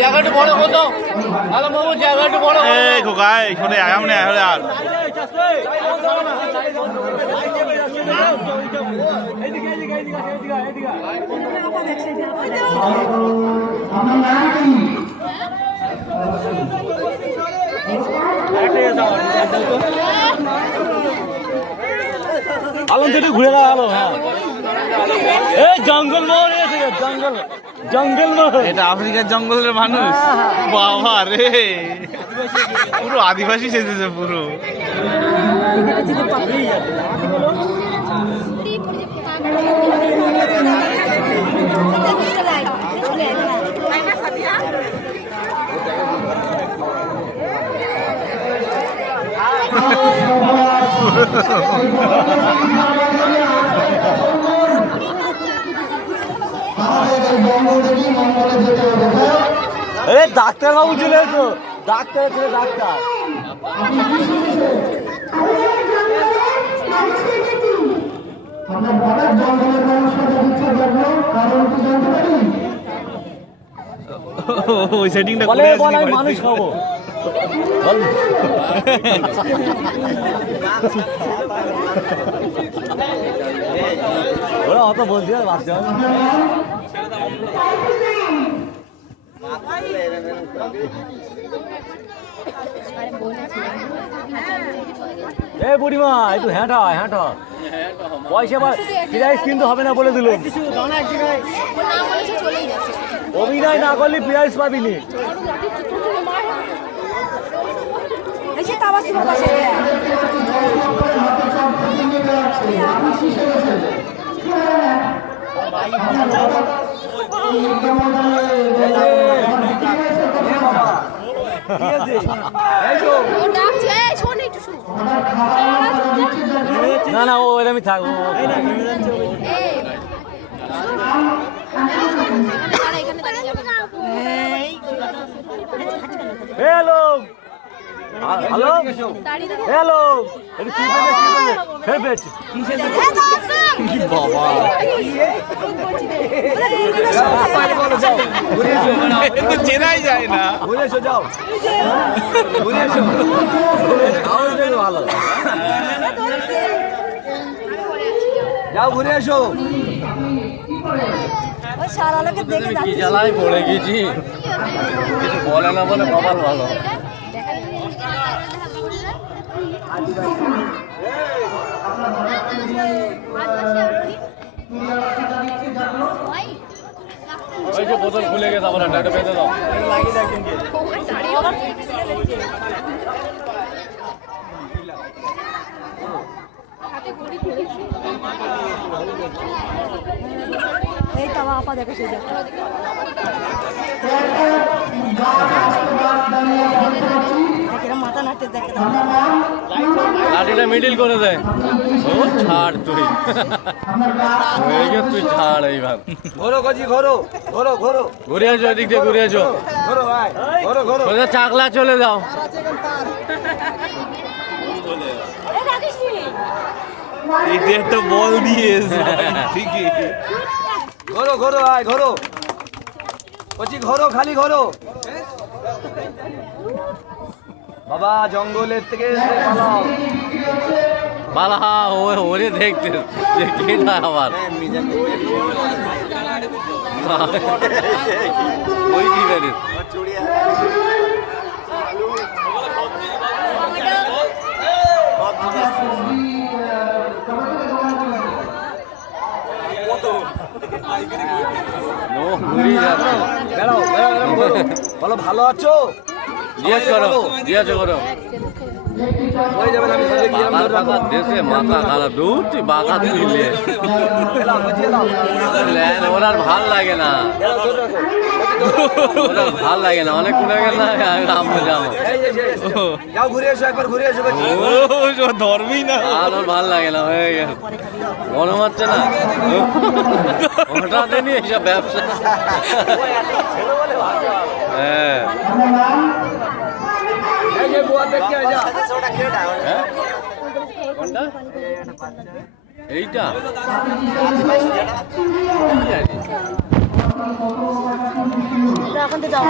জায়গাটা বড় কত হ্যালো মামু জায়গাটা বড় এই খোকাই এখানে আগাম নেই আর আলম থেকে ঘুরে গেল এই জঙ্গল মহল জঙ্গল জঙ্গল মহল এটা আফ্রিকার জঙ্গলের মানুষ বাবা রে পুরো আদিবাসী সেজেছে পুরো ডাক্তার বাবু চলে তো ডাক্তার ছেলে ডাক্তার ওই সেটিংটা বলে বল আমি মানুষ খাবো ওরা অত বলছি আর বাচ্চা এই বুড়িমা একটু হ্যাঁটা হ্যাঁটা পয়সা প্রাইস কিন্তু হবে না বলে দিল অভিনয় না করলে প্রাইস পাবিনি না না ও এরকমই থাকবো হ্যালো হ্যালো হ্যালো চেনাই যায় না ঘুরে এসো যাও ঘুরে এসো ভালো যাও ঘুরে এসো কি জ্বালায় পড়ে গেছি কিছু বলে না বলে কপাল ভালো ওই যে বোতল খুলে গেছে আবার একটা বেঁধে দাও লাগিয়ে দেখ কিন্তু এই তাওয়া আপা দেখো সেই দেখো মাথা নাড়তে দেখে লাঠিটা মিডিল করে দেয় ও ছাড় তুই তুই ছাড় এইবার ঘোরো গজি ঘোরো ঘোরো ঘোরো ঘুরে আসো এদিক দিয়ে ঘুরে আসো ঘোরো ভাই ঘোরো ঘোরো সোজা চাকলা চলে যাও এটা একটা বল দিয়েছে ঠিকই ঘোরো ঘোরো ভাই ঘোরো বলছি ঘোরো খালি ঘোরো বাবা জঙ্গলের থেকে পালাও বালা ওরে দেখতে দেখি না আবার ওই দিবেন বলো ভালো আছো জিজ্ঞেস করো জিজ্ঞাসা করো হয়ে যাবে আমি দেশে মাথা খারাপ দূর তুই বাঁকা তুইলে ওর আর ভাল লাগে না ওটা ভাল লাগে না, অনেক কুড়ে গেল না, আমি যাবো। ও ধর্মই না। আর ওর ভাল লাগে না, হয়ে গেল। গরম হচ্ছে না, ওটাতে নিয়ে এইসব ব্যবসা। হ্যাঁ, কোনটা? এইটা এখন তো যাও